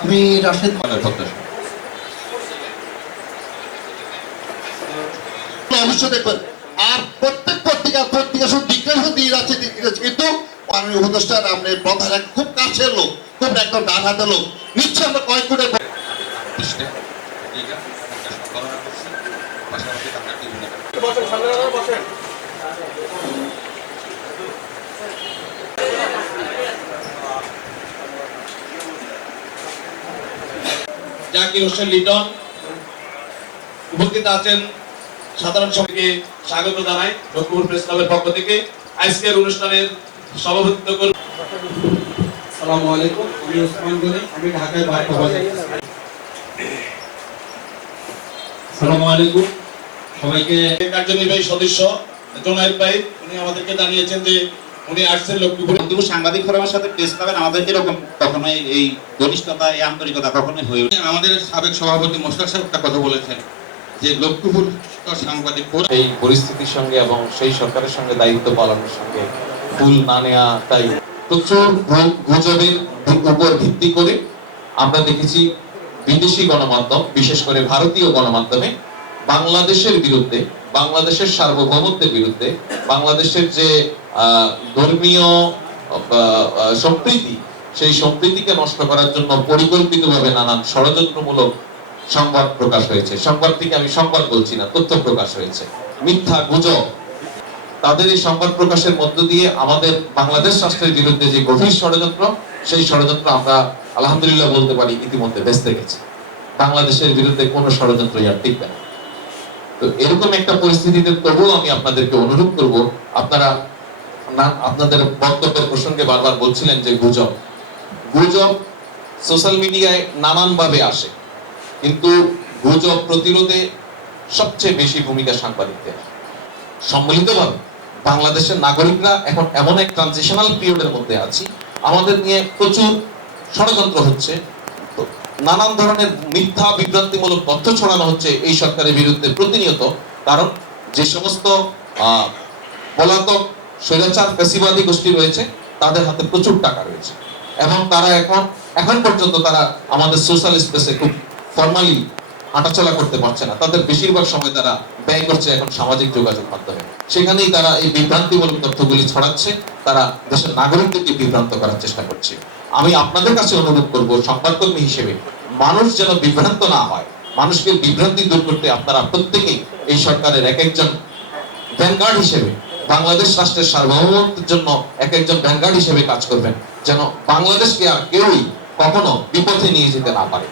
আমি রাশেদ মানের অবশ্যই দেখবেন আর প্রত্যেক পত্রিকা পত্রিকা শুধু ডিক্লেয়ার দিয়ে যাচ্ছে কিন্তু মাননীয় উপদেষ্টা আমাদের প্রধান খুব কাছের লোক খুব একদম ডান হাতের লোক। নিশ্চয় আমরা কয়েক কোটি পৃষ্ঠে পত্রিকা প্রকাশ করা করছে পাশাপাশি তার একটি ভূমিকা জাকির হোসেন লিটন উপস্থিত আছেন সাধারণ সভাকে স্বাগত জানাই লক্ষ্মীপুর প্রেস ক্লাবের পক্ষ থেকে। আজকের অনুষ্ঠানের সভাপতিত্ব করবেন আসসালামু আলাইকুম আমি ওসমান গনি আমি ঢাকায় বাজার আসসালামু আলাইকুম। সবাইকে কার্যনির্বাহী সদস্য জোনায়েদ ভাই উনি আমাদেরকে জানিয়েছেন যে উনি আসছেন লক্ষ্মীপুর। কিন্তু সাংবাদিক ফোরামের সাথে প্রেস ক্লাবের আমাদের এরকম কখনোই এই ঘনিষ্ঠতা এই আন্তরিকতা কখনোই হয়ে ওঠে আমাদের সাবেক সভাপতি মোস্তাক সাহেব একটা কথা বলেছেন যে লক্ষ্মীপুর সাংবাদিক সেই পরিস্থিতির সঙ্গে এবং সেই সরকারের সঙ্গে দায়িত্ব পালনের সঙ্গে ভুল না নেওয়া তাই প্রচুর গুজবের উপর ভিত্তি করে আমরা দেখেছি বিদেশি গণমাধ্যম বিশেষ করে ভারতীয় গণমাধ্যমে বাংলাদেশের বিরুদ্ধে বাংলাদেশের সার্বভৌমত্বের বিরুদ্ধে, বাংলাদেশের যে ধর্মীয় সম্প্রীতি, সেই সম্প্রীতিকে নষ্ট করার জন্য পরিকল্পিতভাবে নানান ষড়যন্ত্রমূলক সংবাদ প্রকাশ হয়েছে। সংবাদটিকে আমি সংবাদ বলছি না, তথ্য প্রকাশ হয়েছে। মিথ্যা গুজব। তাদের এই সংবাদ প্রকাশের মধ্য দিয়ে আমাদের বাংলাদেশ রাষ্ট্রের বিরুদ্ধে যে গভীর ষড়যন্ত্র, সেই ষড়যন্ত্র আমরা আলহামদুলিল্লাহ বলতে পারি ইতিমধ্যে বেঁচতে গেছে। বাংলাদেশের বিরুদ্ধে কোনো ষড়যন্ত্র আর টিকবে না। তো এরকম একটা পরিস্থিতিতে তবুও আমি আপনাদেরকে অনুরোধ করব, আপনারা আপনাদের বক্তব্যের প্রসঙ্গে বারবার বলছিলেন যে গুজব। গুজব সোশ্যাল মিডিয়ায় নানান ভাবে আসে, কিন্তু গুজব প্রতিরোধে সবচেয়ে বেশি ভূমিকা সাংবাদিকদের। সম্মিলিতভাবে, বাংলাদেশের নাগরিকরা এখন এমন এক ট্রানজিশনাল পিরিয়ডের মধ্যে আছি। আমাদের নিয়ে প্রচুর ষড়যন্ত্র হচ্ছে। নানান ধরনের মিথ্যা বিভ্রান্তিমূলক তথ্য ছড়ানো হচ্ছে এই সরকারের বিরুদ্ধে প্রতিনিয়ত। কারণ যে সমস্ত পলাতক, স্বৈরাচার ফেসিবাদী গোষ্ঠী রয়েছে, তাদের হাতে প্রচুর টাকা রয়েছে। এবং তারা এখন এখন পর্যন্ত তারা আমাদের সোশ্যাল স্পেসে খুব ফর্মালি হাঁটাচলা করতে পারছে না। তাদের বেশিরভাগ সময় তারা ব্যয় করছে এখন সামাজিক যোগাযোগ মাধ্যমে। সেখানেই তারা এই বিভ্রান্তিমূলক তথ্যগুলি ছড়াচ্ছে, তারা দেশের নাগরিকদেরকে বিভ্রান্ত করার চেষ্টা করছে। আমি আপনাদের কাছে অনুরোধ করব সংবাদকর্মী হিসেবে মানুষ যেন বিভ্রান্ত না হয়, মানুষকে বিভ্রান্তি দূর করতে আপনারা প্রত্যেকেই এই সরকারের এক একজন ভ্যানগার্ড হিসেবে, বাংলাদেশ রাষ্ট্রের সার্বভৌমত্বের জন্য এক একজন ভ্যানগার্ড হিসেবে কাজ করবেন, যেন বাংলাদেশকে আর কেউই কখনো বিপথে নিয়ে যেতে না পারে।